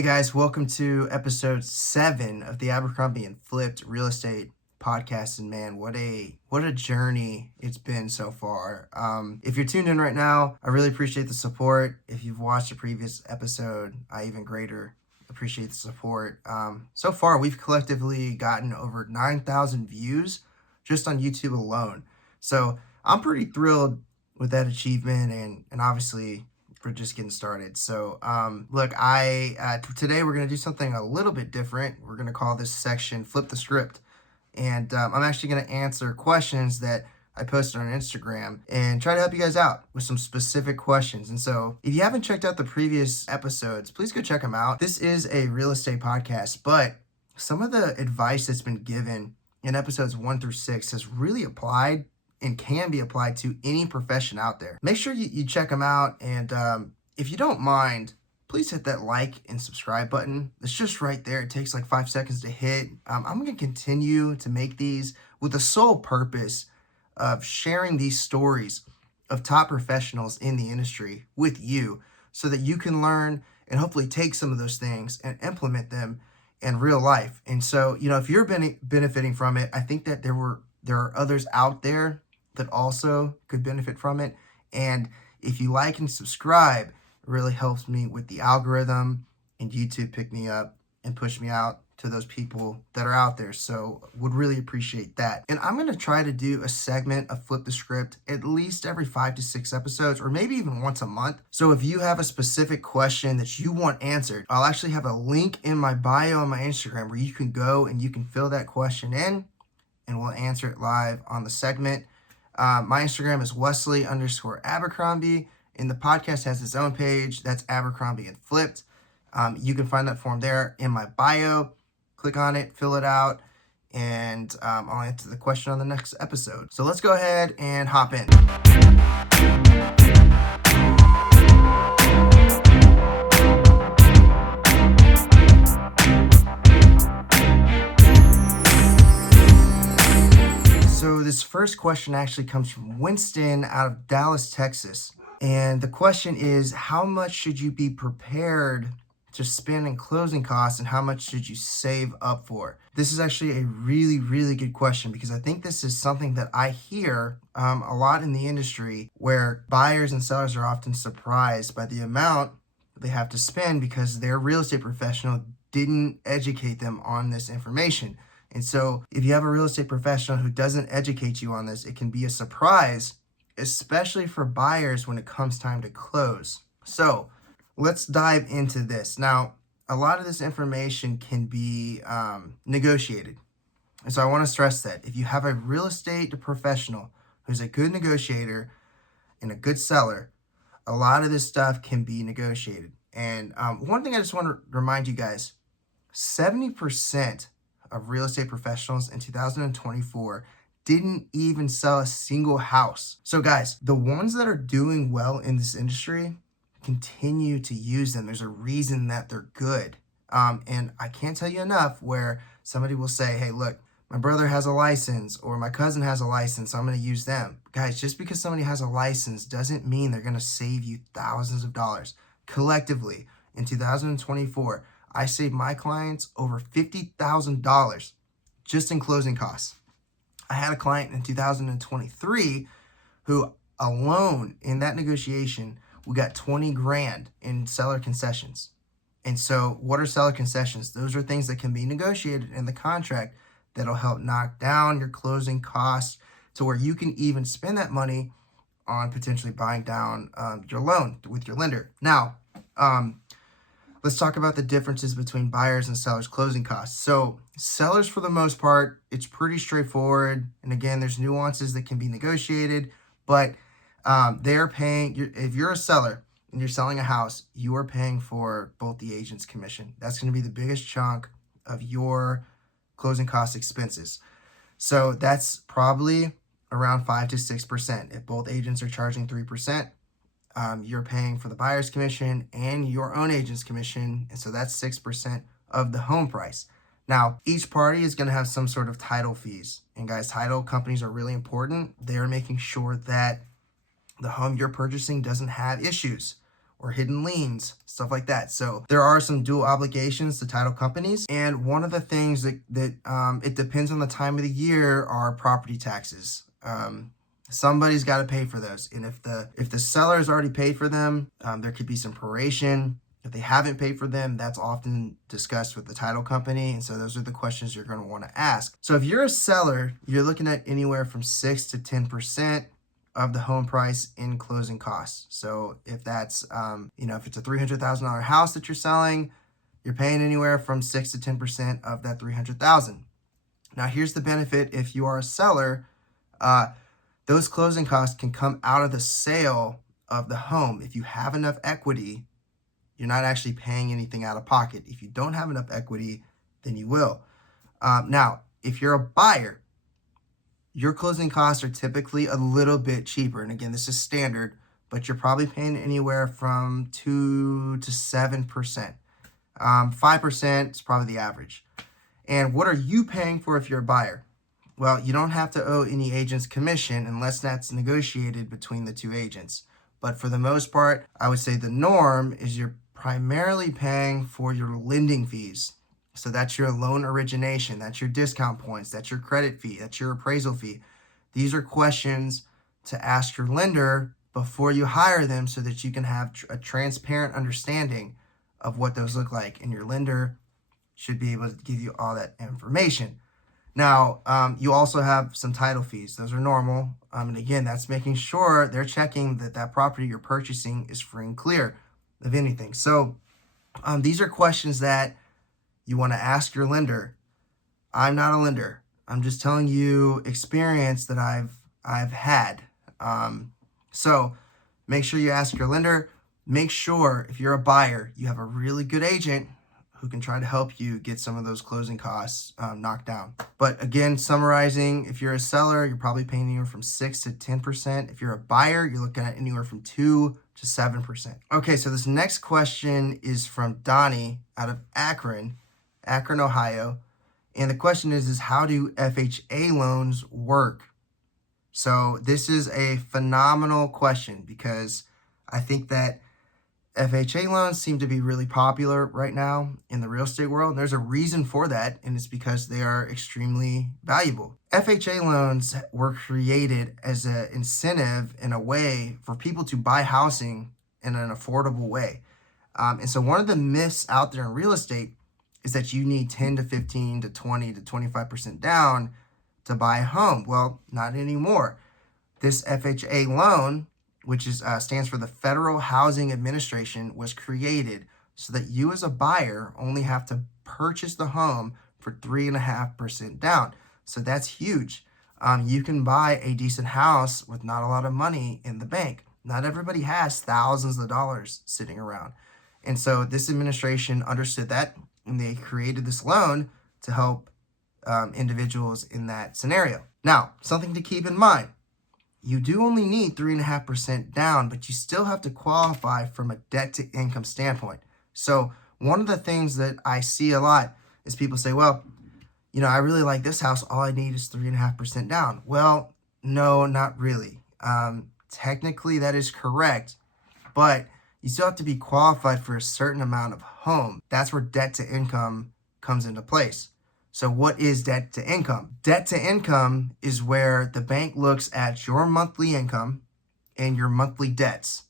Hey guys, welcome to episode 7 of the Abercrombie and Flipped real estate podcast. And man, what a journey it's been so far. If you're tuned in right now, I really appreciate the support. If you've watched a previous episode, I even greater appreciate the support. So far, we've collectively gotten over 9,000 views just on YouTube alone. So I'm pretty thrilled with that achievement, and obviously we're just getting started. So look, today we're going to do something a little bit different. We're going to call this section Flip the Script. And I'm actually going to answer questions that I posted on Instagram and try to help you guys out with some specific questions. And so if you haven't checked out the previous episodes, please go check them out. This is a real estate podcast, but some of the advice that's been given in episodes 1 through 6 has really applied and can be applied to any profession out there. Make sure you check them out. And if you don't mind, please hit that like and subscribe button. It's just right there. It takes like 5 seconds to hit. I'm going to continue to make these with the sole purpose of sharing these stories of top professionals in the industry with you so that you can learn and hopefully take some of those things and implement them in real life. And so, if you're benefiting from it, I think that there are others out there that also could benefit from it. And if you like and subscribe, it really helps me with the algorithm, and YouTube pick me up and push me out to those people that are out there. So would really appreciate that. And I'm going to try to do a segment of Flip the Script at least every 5 to 6 episodes, or maybe even once a month. So if you have a specific question that you want answered, I'll actually have a link in my bio on my Instagram where you can go and you can fill that question in and we'll answer it live on the segment. My Instagram is Wesley_Abercrombie, and the podcast has its own page. That's Abercrombie and Flipped. You can find that form there in my bio. Click on it, fill it out, and I'll answer the question on the next episode. So let's go ahead and hop in. So this first question actually comes from Winston out of Dallas, Texas. And the question is, how much should you be prepared to spend in closing costs, and how much should you save up for? This is actually a really, really good question, because I think this is something that I hear a lot in the industry, where buyers and sellers are often surprised by the amount they have to spend because their real estate professional didn't educate them on this information. And so if you have a real estate professional who doesn't educate you on this, it can be a surprise, especially for buyers when it comes time to close. So let's dive into this. Now, a lot of this information can be negotiated. And so I want to stress that if you have a real estate professional who's a good negotiator and a good seller, a lot of this stuff can be negotiated. And one thing I just want to remind you guys, 70% of real estate professionals in 2024 didn't even sell a single house. So guys, the ones that are doing well in this industry, continue to use them. There's a reason that they're good. And I can't tell you enough where somebody will say, hey, look, my brother has a license or my cousin has a license, so I'm going to use them. Guys, just because somebody has a license doesn't mean they're going to save you thousands of dollars. Collectively, in 2024, I saved my clients over $50,000 just in closing costs. I had a client in 2023 who alone in that negotiation, we got 20 grand in seller concessions. And so what are seller concessions? Those are things that can be negotiated in the contract that'll help knock down your closing costs to where you can even spend that money on potentially buying down your loan with your lender. Now, let's talk about the differences between buyers and sellers' closing costs. So sellers, for the most part, it's pretty straightforward. And again, there's nuances that can be negotiated, but they're paying, if you're a seller and you're selling a house, you are paying for both the agent's commission. That's going to be the biggest chunk of your closing cost expenses. So that's probably around 5 to 6%. If both agents are charging 3%, you're paying for the buyer's commission and your own agent's commission. And so that's 6% of the home price. Now, each party is going to have some sort of title fees. And guys, title companies are really important. They're making sure that the home you're purchasing doesn't have issues or hidden liens, stuff like that. So there are some dual obligations to title companies. And one of the things that it depends on the time of the year are property taxes. Somebody's got to pay for those. And if the seller has already paid for them, there could be some proration. If they haven't paid for them, that's often discussed with the title company. And so those are the questions you're going to want to ask. So if you're a seller, you're looking at anywhere from 6 to 10% of the home price in closing costs. So if that's, if it's a $300,000 house that you're selling, you're paying anywhere from 6 to 10% of that $300,000. Now, here's the benefit if you are a seller. Those closing costs can come out of the sale of the home. If you have enough equity, you're not actually paying anything out of pocket. If you don't have enough equity, then you will. Now, if you're a buyer, your closing costs are typically a little bit cheaper. And again, this is standard, but you're probably paying anywhere from 2 to 7%. 5% is probably the average. And what are you paying for if you're a buyer? Well, you don't have to owe any agent's commission unless that's negotiated between the two agents. But for the most part, I would say the norm is you're primarily paying for your lending fees. So that's your loan origination, that's your discount points, that's your credit fee, that's your appraisal fee. These are questions to ask your lender before you hire them so that you can have a transparent understanding of what those look like. And your lender should be able to give you all that information. Now, you also have some title fees. Those are normal. And again, that's making sure they're checking that that property you're purchasing is free and clear of anything. So these are questions that you want to ask your lender. I'm not a lender. I'm just telling you experience that I've had. So make sure you ask your lender. Make sure if you're a buyer, you have a really good agent who can try to help you get some of those closing costs knocked down. But again, summarizing, if you're a seller, you're probably paying anywhere from 6 to 10%. If you're a buyer, you're looking at anywhere from 2 to 7%. Okay, so this next question is from Donnie out of Akron, Ohio. And the question is how do FHA loans work? So this is a phenomenal question because I think that FHA loans seem to be really popular right now in the real estate world. And there's a reason for that, and it's because they are extremely valuable. FHA loans were created as an incentive in a way for people to buy housing in an affordable way. And so one of the myths out there in real estate is that you need 10 to 15 to 20 to 25% down to buy a home. Well, not anymore. This FHA loan, which stands for the Federal Housing Administration, was created so that you as a buyer only have to purchase the home for 3.5% down. So that's huge. You can buy a decent house with not a lot of money in the bank. Not everybody has thousands of dollars sitting around. And so this administration understood that, and they created this loan to help individuals in that scenario. Now, something to keep in mind. You do only need 3.5% down, but you still have to qualify from a debt to income standpoint. So one of the things that I see a lot is people say, well, I really like this house. All I need is 3.5% down. Well, no, not really. Technically that is correct, but you still have to be qualified for a certain amount of home. That's where debt to income comes into place. So what is debt to income? Debt to income is where the bank looks at your monthly income and your monthly debts.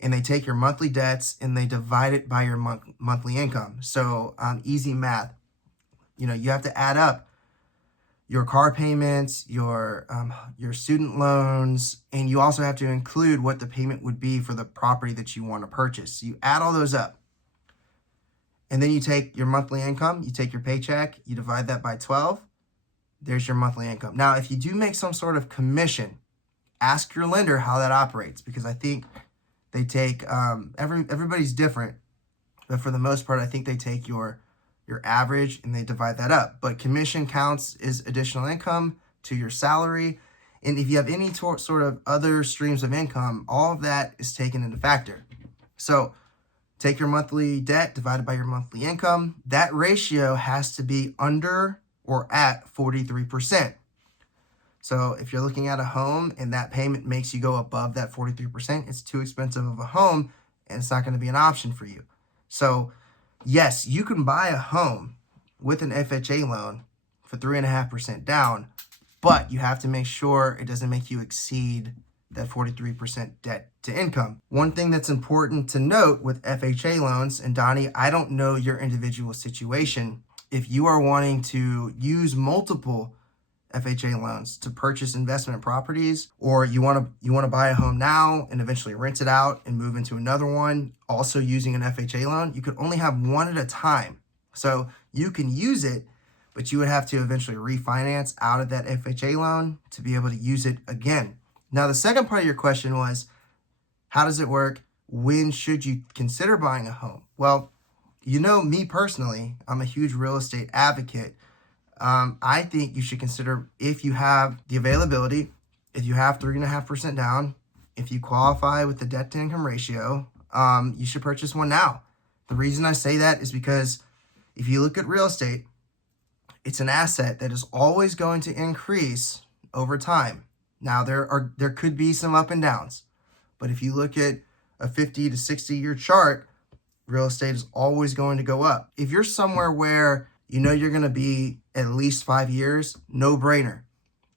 And they take your monthly debts and they divide it by your monthly income. So easy math. You have to add up your car payments, your student loans, and you also have to include what the payment would be for the property that you want to purchase. So you add all those up. And then you take your monthly income, you take your paycheck, you divide that by 12, there's your monthly income. Now, if you do make some sort of commission, ask your lender how that operates, because I think they take, everybody's different, but for the most part, I think they take your average and they divide that up. But commission counts as additional income to your salary. And if you have any sort of other streams of income, all of that is taken into factor. So take your monthly debt divided by your monthly income. That ratio has to be under or at 43%. So if you're looking at a home and that payment makes you go above that 43%, it's too expensive of a home and it's not going to be an option for you. So yes, you can buy a home with an FHA loan for 3.5% down, but you have to make sure it doesn't make you exceed that 43% debt to income. One thing that's important to note with FHA loans, and Donnie, I don't know your individual situation. If you are wanting to use multiple FHA loans to purchase investment properties, or you want to buy a home now and eventually rent it out and move into another one, also using an FHA loan, you could only have one at a time. So you can use it, but you would have to eventually refinance out of that FHA loan to be able to use it again. Now, the second part of your question was, how does it work? When should you consider buying a home? Well, you know me personally, I'm a huge real estate advocate. I think you should consider, if you have the availability, if you have 3.5% down, if you qualify with the debt to income ratio, you should purchase one now. The reason I say that is because if you look at real estate, it's an asset that is always going to increase over time. Now, there could be some up and downs, but if you look at a 50 to 60 year chart, real estate is always going to go up. If you're somewhere where you know you're going to be at least 5 years, no brainer.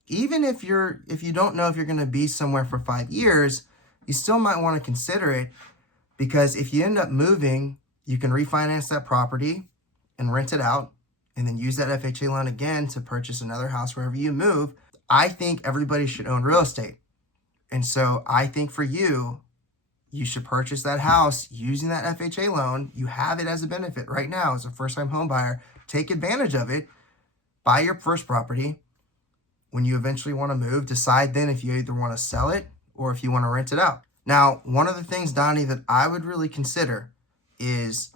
Even if you don't know if you're going to be somewhere for 5 years, you still might want to consider it, because if you end up moving, you can refinance that property and rent it out and then use that FHA loan again to purchase another house wherever you move. I think everybody should own real estate. And so I think for you, you should purchase that house using that FHA loan. You have it as a benefit right now as a first-time home buyer. Take advantage of it. Buy your first property. When you eventually want to move, decide then if you either want to sell it or if you want to rent it out. Now, one of the things, Donnie, that I would really consider is,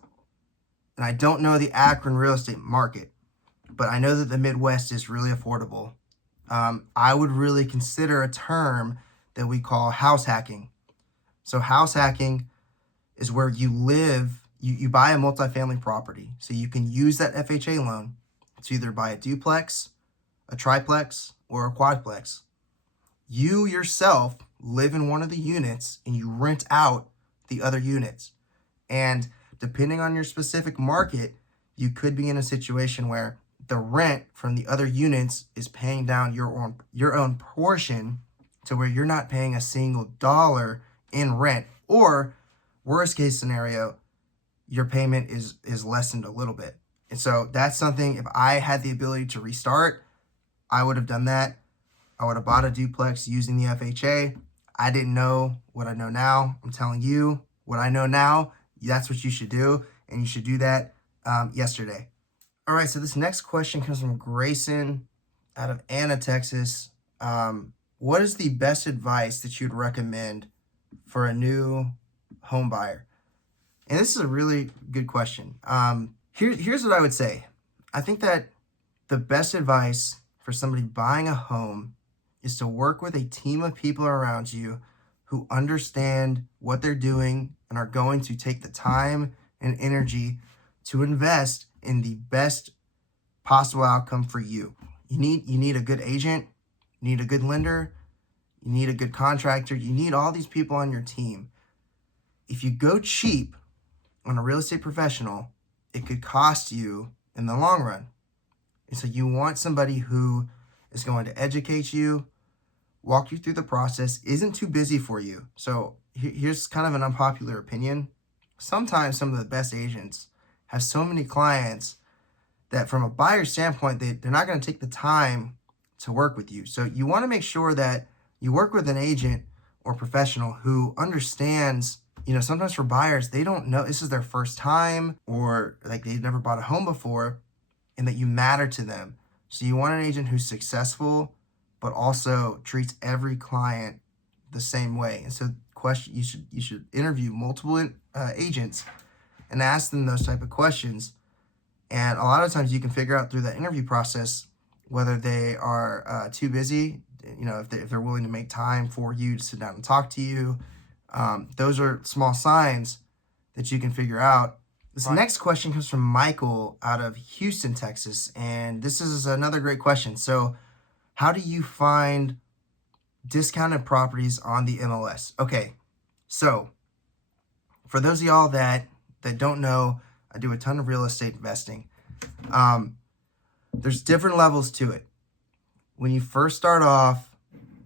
and I don't know the Akron real estate market, but I know that the Midwest is really affordable. I would really consider a term that we call house hacking. So house hacking is where you live, you buy a multifamily property. So you can use that FHA loan to either buy a duplex, a triplex, or a quadplex. You yourself live in one of the units and you rent out the other units. And depending on your specific market, you could be in a situation where the rent from the other units is paying down your own portion to where you're not paying a single dollar in rent. Or worst case scenario, your payment is lessened a little bit. And so that's something, if I had the ability to restart, I would have done that. I would have bought a duplex using the FHA. I didn't know what I know now. I'm telling you what I know now. That's what you should do. And you should do that yesterday. All right, so this next question comes from Grayson out of Anna, Texas. What is the best advice that you'd recommend for a new home buyer? And this is a really good question. Here's what I would say. I think that the best advice for somebody buying a home is to work with a team of people around you who understand what they're doing and are going to take the time and energy to invest in the best possible outcome for you. You need a good agent, you need a good lender, you need a good contractor, you need all these people on your team. If you go cheap on a real estate professional, it could cost you in the long run. And so you want somebody who is going to educate you, walk you through the process, isn't too busy for you. So here's kind of an unpopular opinion. Sometimes some of the best agents have so many clients that from a buyer standpoint, they're not going to take the time to work with you. So you want to make sure that you work with an agent or professional who understands, sometimes for buyers, they don't know, this is their first time, or like they've never bought a home before, and that you matter to them. So you want an agent who's successful, but also treats every client the same way. And so you should interview multiple agents and ask them those type of questions. And a lot of times you can figure out through that interview process whether they are too busy, if they're willing to make time for you to sit down and talk to you. Those are small signs that you can figure out. This next question comes from Michael out of Houston, Texas. And this is another great question. So how do you find discounted properties on the MLS? Okay, so For those of y'all that don't know, I do a ton of real estate investing. There's different levels to it. When you first start off,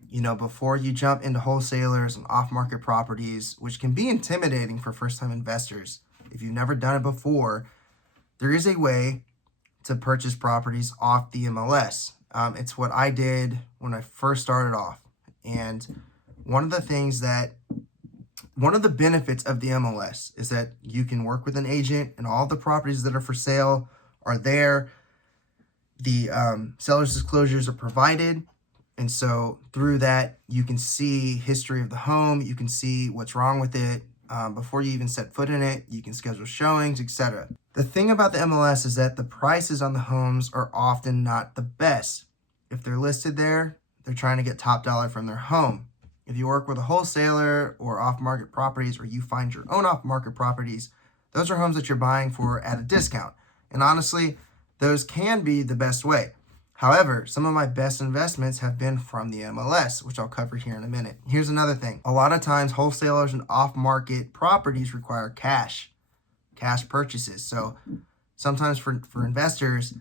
before you jump into wholesalers and off-market properties, which can be intimidating for first-time investors, if you've never done it before, there is a way to purchase properties off the MLS. It's what I did when I first started off. And one of the benefits of the MLS is that you can work with an agent and all the properties that are for sale are there. The seller's disclosures are provided. And so through that, you can see history of the home. You can see what's wrong with it before you even set foot in it. You can schedule showings, etc. The thing about the MLS is that the prices on the homes are often not the best. If they're listed there, they're trying to get top dollar from their home. If you work with a wholesaler or off-market properties, or you find your own off-market properties, those are homes that you're buying for at a discount. And honestly, those can be the best way. However, some of my best investments have been from the MLS, which I'll cover here in a minute. Here's another thing. A lot of times, wholesalers and off-market properties require cash purchases. So sometimes for investors,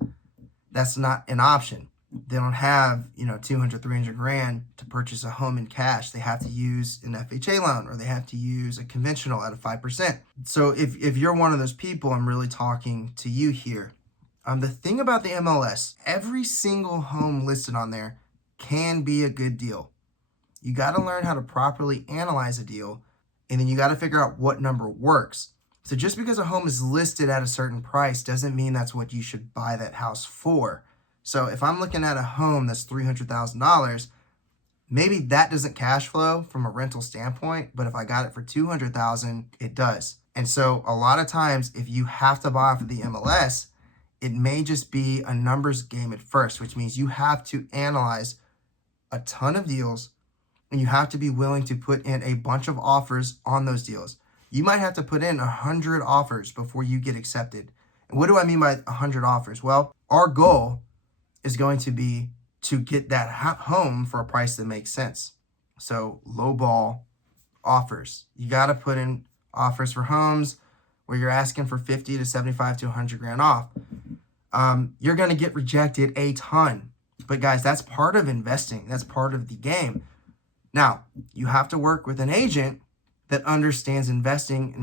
that's not an option. They don't have, 200, 300 grand to purchase a home in cash. They have to use an FHA loan, or they have to use a conventional at a 5%. So if you're one of those people, I'm really talking to you here. The thing about the MLS, every single home listed on there can be a good deal. You got to learn how to properly analyze a deal, and then you got to figure out what number works. So just because a home is listed at a certain price doesn't mean that's what you should buy that house for. So if I'm looking at a home that's $300,000, maybe that doesn't cash flow from a rental standpoint, but if I got it for $200,000, it does. And so a lot of times, if you have to buy off of the MLS, it may just be a numbers game at first, which means you have to analyze a ton of deals, and you have to be willing to put in a bunch of offers on those deals. You might have to put in 100 offers before you get accepted. And what do I mean by 100 offers? Well, our goal is going to be to get that home for a price that makes sense. So lowball offers. You got to put in offers for homes where you're asking for 50 to 75 to 100 grand off. You're going to get rejected a ton. But guys, that's part of investing. That's part of the game. Now, you have to work with an agent that understands investing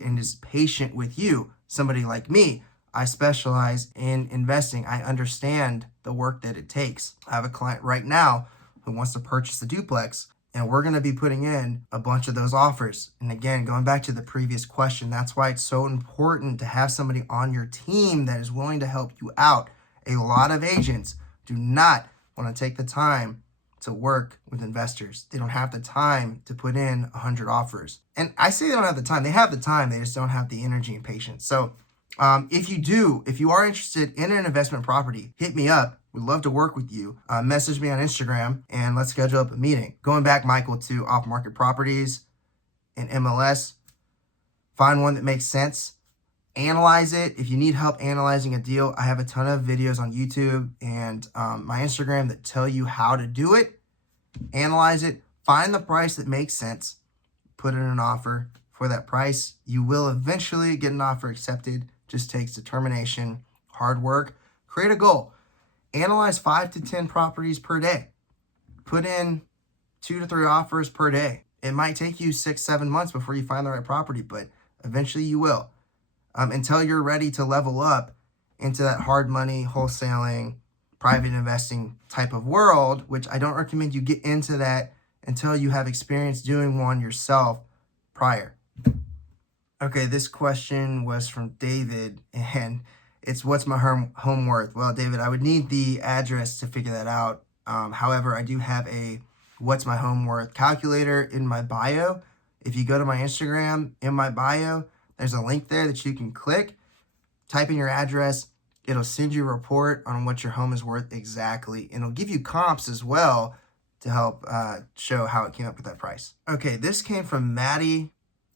and is patient with you. Somebody like me, I specialize in investing. I understand the work that it takes. I have a client right now who wants to purchase a duplex, and we're going to be putting in a bunch of those offers. And again, going back to the previous question, that's why it's so important to have somebody on your team that is willing to help you out. A lot of agents do not want to take the time to work with investors. They don't have the time to put in 100 offers. And I say they don't have the time. They have the time. They just don't have the energy and patience. So if you are interested in an investment property, hit me up. We'd love to work with you. Message me on Instagram and let's schedule up a meeting. Going back, Michael, to off-market properties and MLS, find one that makes sense. Analyze it. If you need help analyzing a deal, I have a ton of videos on YouTube and my Instagram that tell you how to do it. Analyze it. Find the price that makes sense. Put in an offer for that price. You will eventually get an offer accepted. Just takes determination, hard work. Create a goal. Analyze 5 to 10 properties per day. Put in 2 to 3 offers per day. It might take you 6-7 months before you find the right property, but eventually you will. Until you're ready to level up into that hard money, wholesaling, private investing type of world, which I don't recommend you get into that until you have experience doing one yourself prior. Okay, this question was from David, and it's what's my home worth? Well, David, I would need the address to figure that out. However, I do have a what's my home worth calculator in my bio. If you go to my Instagram, in my bio, there's a link there that you can click, type in your address. It'll send you a report on what your home is worth exactly. And it'll give you comps as well to help show how it came up with that price. Okay, this came from Maddie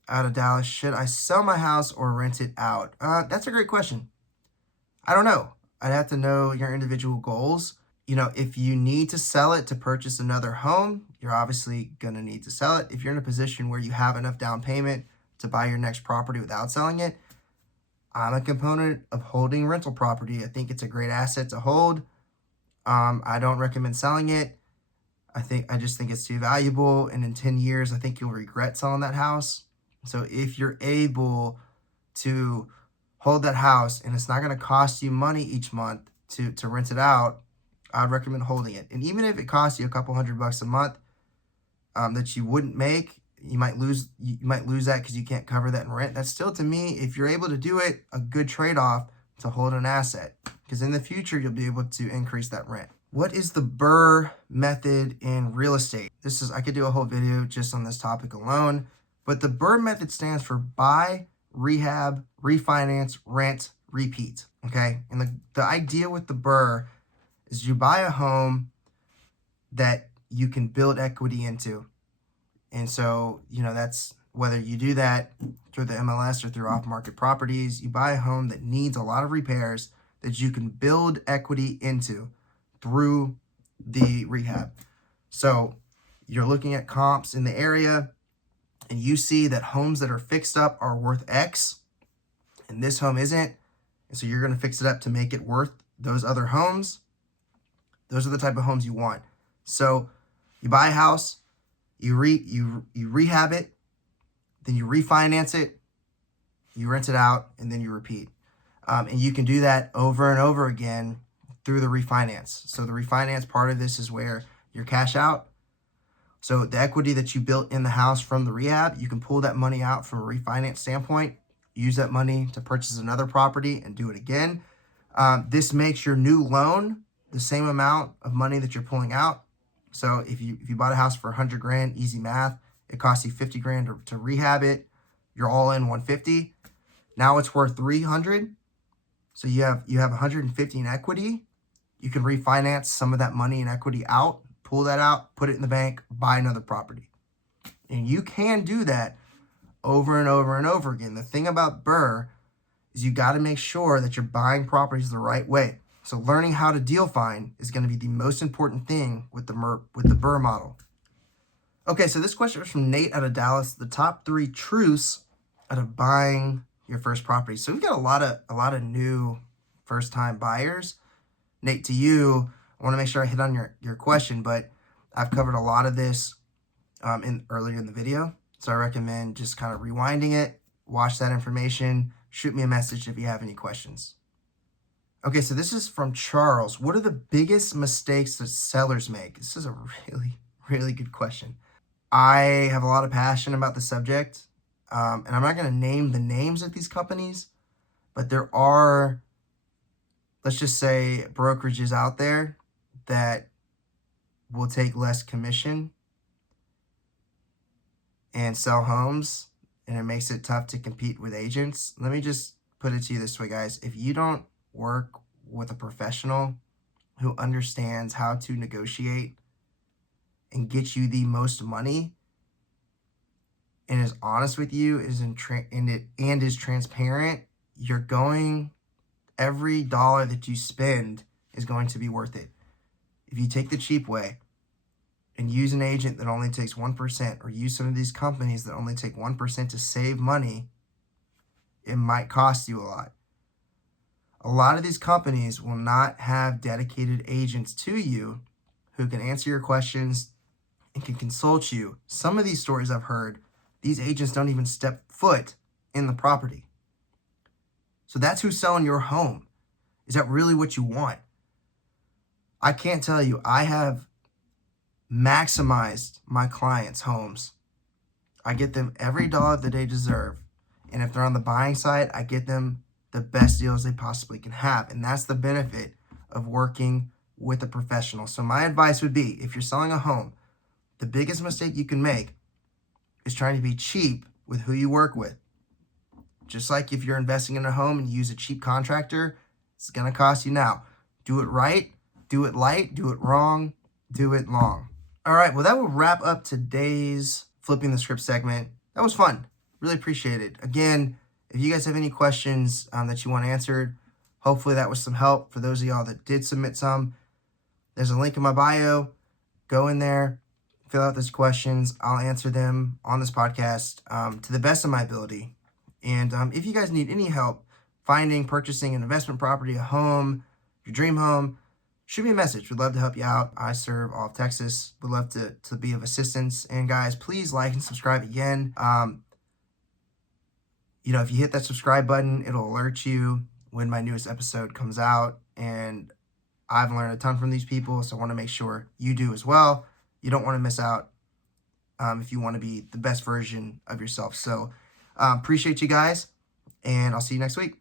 out of Dallas. Should I sell my house or rent it out? That's a great question. I don't know. I'd have to know your individual goals. If you need to sell it to purchase another home, you're obviously going to need to sell it. If you're in a position where you have enough down payment to buy your next property without selling it, I'm a component of holding rental property. I think it's a great asset to hold. I don't recommend selling it. I just think it's too valuable, and in 10 years, I think you'll regret selling that house. So if you're able to hold that house and it's not going to cost you money each month to rent it out, I'd recommend holding it. And even if it costs you a couple $100 a month that you wouldn't make, you might lose that because you can't cover that in rent. That's still, to me, if you're able to do it, a good trade-off to hold an asset, because in the future you'll be able to increase that rent. What is the BRRRR method in real estate? I could do a whole video just on this topic alone, but the BRRRR method stands for buy, rehab, refinance, rent, repeat. Okay, and the idea with the BRRRR is you buy a home that you can build equity into. And so, that's whether you do that through the MLS or through off-market properties. You buy a home that needs a lot of repairs that you can build equity into through the rehab. So you're looking at comps in the area and you see that homes that are fixed up are worth X and this home isn't. And so you're going to fix it up to make it worth those other homes. Those are the type of homes you want. So you buy a house, you rehab it, then you refinance it, you rent it out, and then you repeat. And you can do that over and over again through the refinance. So the refinance part of this is where you're cash out. So the equity that you built in the house from the rehab, you can pull that money out from a refinance standpoint, use that money to purchase another property and do it again. This makes your new loan the same amount of money that you're pulling out. So if you bought a house for $100,000, easy math, it costs you $50,000 to rehab it. You're all in $150,000. Now it's worth $300,000. So you have $150,000 in equity. You can refinance some of that money in equity out, pull that out, put it in the bank, buy another property. And you can do that over and over and over again. The thing about BRRRR is you got to make sure that you're buying properties the right way. So learning how to deal find is going to be the most important thing with the BRRRR model. Okay, so this question was from Nate out of Dallas. The top 3 truths out of buying your first property. So we've got a lot of new first-time buyers. Nate, to you, I want to make sure I hit on your question, but I've covered a lot of this earlier in the video. So I recommend just kind of rewinding it, watch that information, shoot me a message if you have any questions. Okay, so this is from Charles. What are the biggest mistakes that sellers make? This is a really, really good question. I have a lot of passion about the subject, and I'm not going to name the names of these companies, but there are, let's just say, brokerages out there that will take less commission and sell homes, and it makes it tough to compete with agents. Let me just put it to you this way, guys. If you don't work with a professional who understands how to negotiate and get you the most money and is honest with you, and is transparent, every dollar that you spend is going to be worth it. If you take the cheap way and use an agent that only takes 1%, or use some of these companies that only take 1% to save money, it might cost you a lot. A lot of these companies will not have dedicated agents to you who can answer your questions and can consult you. Some of these stories I've heard, these agents don't even step foot in the property. So that's who's selling your home. Is that really what you want? I can't tell you. I have maximized my clients' homes. I get them every dollar that they deserve. And if they're on the buying side, I get them the best deals they possibly can have. And that's the benefit of working with a professional. So my advice would be, if you're selling a home, the biggest mistake you can make is trying to be cheap with who you work with. Just like if you're investing in a home and you use a cheap contractor, it's going to cost you now. Do it right, do it light, do it wrong, do it long. All right, well, that will wrap up today's Flipping the Script segment. That was fun. Really appreciate it. Again, if you guys have any questions that you want answered, hopefully that was some help for those of y'all that did submit some. There's a link in my bio. Go in there, fill out those questions. I'll answer them on this podcast to the best of my ability. And if you guys need any help finding, purchasing an investment property, a home, your dream home, shoot me a message. We'd love to help you out. I serve all of Texas. Would love to be of assistance. And guys, please like and subscribe again. If you hit that subscribe button, it'll alert you when my newest episode comes out. And I've learned a ton from these people, so I want to make sure you do as well. You don't want to miss out if you want to be the best version of yourself. So appreciate you guys, and I'll see you next week.